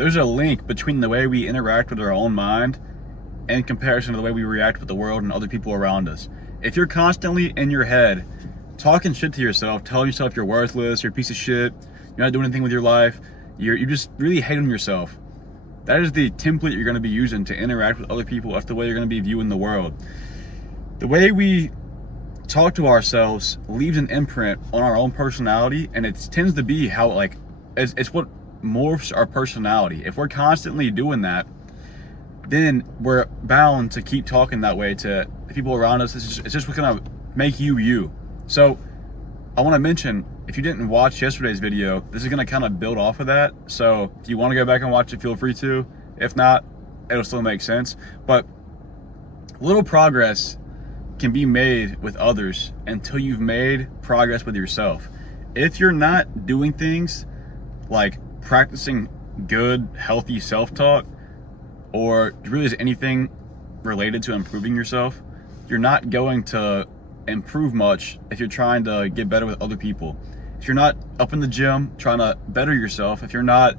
there's a link between the way we interact with our own mind in comparison to the way we react with the world and other people around us. If you're constantly in your head talking shit to yourself, telling yourself you're worthless, you're a piece of shit, you're not doing anything with your life, you just really hate on yourself, that is the template you're going to be using to interact with other people. That's the way you're going to be viewing the world. The way we talk to ourselves leaves an imprint on our own personality, and it tends to be how, like, it's what morphs our personality. If we're constantly doing that, then we're bound to keep talking that way to the people around us. It's just what's gonna make you. So I want to mention, if you didn't watch yesterday's video, this is gonna kind of build off of that. So if you want to go back and watch it, feel free to. If not, it'll still make sense. But little progress can be made with others until you've made progress with yourself. If you're not doing things like practicing good, healthy self-talk, or really is anything related to improving yourself, you're not going to improve much if you're trying to get better with other people. If you're not up in the gym trying to better yourself, if you're not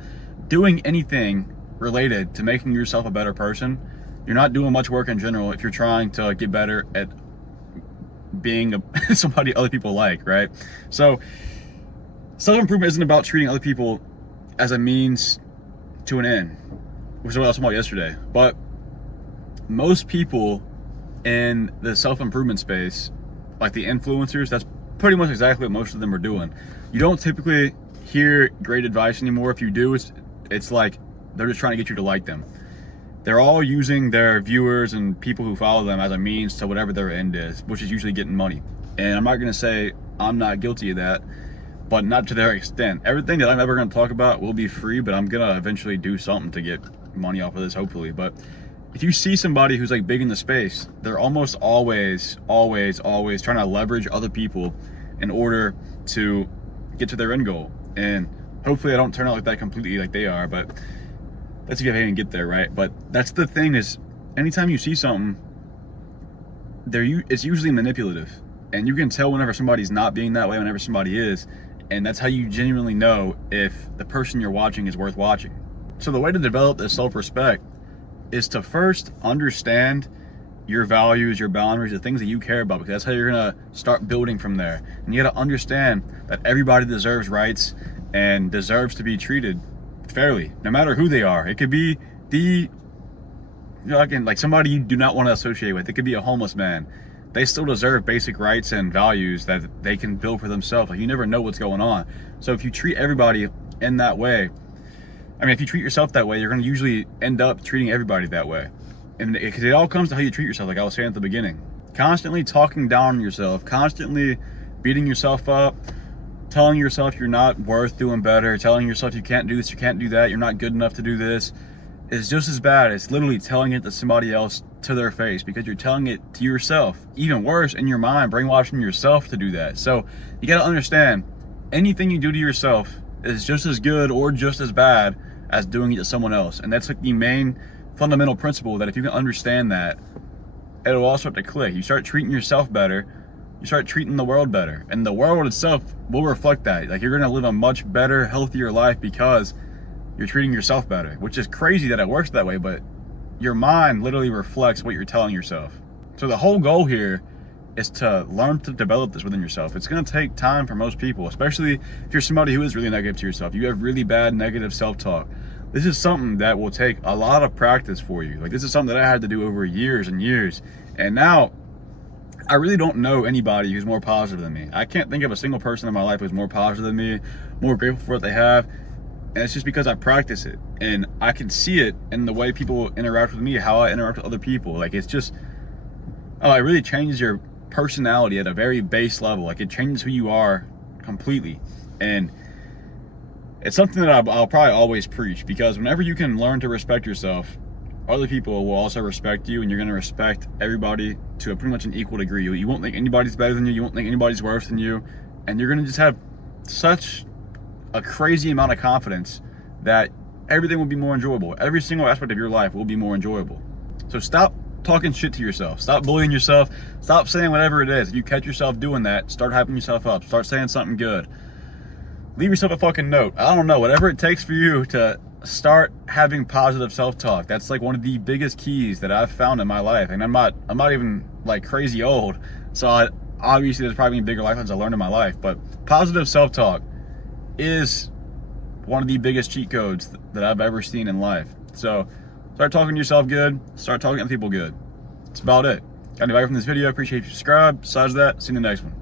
doing anything related to making yourself a better person, you're not doing much work in general if you're trying to get better at being somebody other people like, right? So self-improvement isn't about treating other people as a means to an end, which is what I was talking about yesterday. But most people in the self-improvement space, like the influencers, that's pretty much exactly what most of them are doing. You don't typically hear great advice anymore. If you do, it's like they're just trying to get you to like them. They're all using their viewers and people who follow them as a means to whatever their end is, which is usually getting money. And I'm not gonna say I'm not guilty of that, but not to their extent. Everything that I'm ever gonna talk about will be free, but I'm gonna eventually do something to get money off of this, hopefully. But if you see somebody who's like big in the space, they're almost always trying to leverage other people in order to get to their end goal. And hopefully I don't turn out like that completely like they are, but that's if you even get there, right? But that's the thing, is anytime you see something, it's usually manipulative. And you can tell whenever somebody's not being that way, whenever somebody is. And that's how you genuinely know if the person you're watching is worth watching. So the way to develop this self-respect is to first understand your values, your boundaries, the things that you care about, because that's how you're gonna start building from there. And you gotta understand that everybody deserves rights and deserves to be treated fairly, no matter who they are. It could be like somebody you do not want to associate with. It could be a homeless man. They still deserve basic rights and values that they can build for themselves. Like, you never know what's going on. So if you treat everybody in that way, I mean, if you treat yourself that way, you're going to usually end up treating everybody that way. And because it all comes to how you treat yourself, like I was saying at the beginning. Constantly talking down on yourself, constantly beating yourself up, telling yourself you're not worth doing better, telling yourself you can't do this, you can't do that, you're not good enough to do this, is just as bad. It's literally telling it to somebody else to their face, because you're telling it to yourself. Even worse, in your mind, brainwashing yourself to do that. So you got to understand, anything you do to yourself is just as good or just as bad as doing it to someone else. And that's like the main fundamental principle, that if you can understand that, it'll all start to click. You start treating yourself better, you start treating the world better, and the world itself will reflect that. Like, you're gonna live a much better, healthier life because you're treating yourself better, which is crazy that it works that way, but your mind literally reflects what you're telling yourself. So the whole goal here is to learn to develop this within yourself. It's gonna take time for most people, especially if you're somebody who is really negative to yourself. You have really bad negative self-talk. This is something that will take a lot of practice for you. Like, this is something that I had to do over years and years. And now I really don't know anybody who's more positive than me. I can't think of a single person in my life who's more positive than me, more grateful for what they have. And it's just because I practice it. And I can see it in the way people interact with me, how I interact with other people. Like, it's just, it really changes your personality at a very base level. Like, it changes who you are completely. And it's something that I'll probably always preach, because whenever you can learn to respect yourself, other people will also respect you, and you're going to respect everybody to pretty much an equal degree. You won't think anybody's better than you, you won't think anybody's worse than you, and you're going to just have such a crazy amount of confidence that everything will be more enjoyable. Every single aspect of your life will be more enjoyable. So stop talking shit to yourself. Stop bullying yourself. Stop saying whatever it is. If you catch yourself doing that, start hyping yourself up. Start saying something good. Leave yourself a fucking note. I don't know, whatever it takes for you to start having positive self-talk. That's like one of the biggest keys that I've found in my life. And I'm not even like crazy old, so obviously there's probably bigger life lessons I learned in my life, but positive self-talk is one of the biggest cheat codes that I've ever seen in life. So start talking to yourself good, start talking to people good. That's about it. Got any value from this video? Appreciate if you subscribe. Besides that, see you in the next one.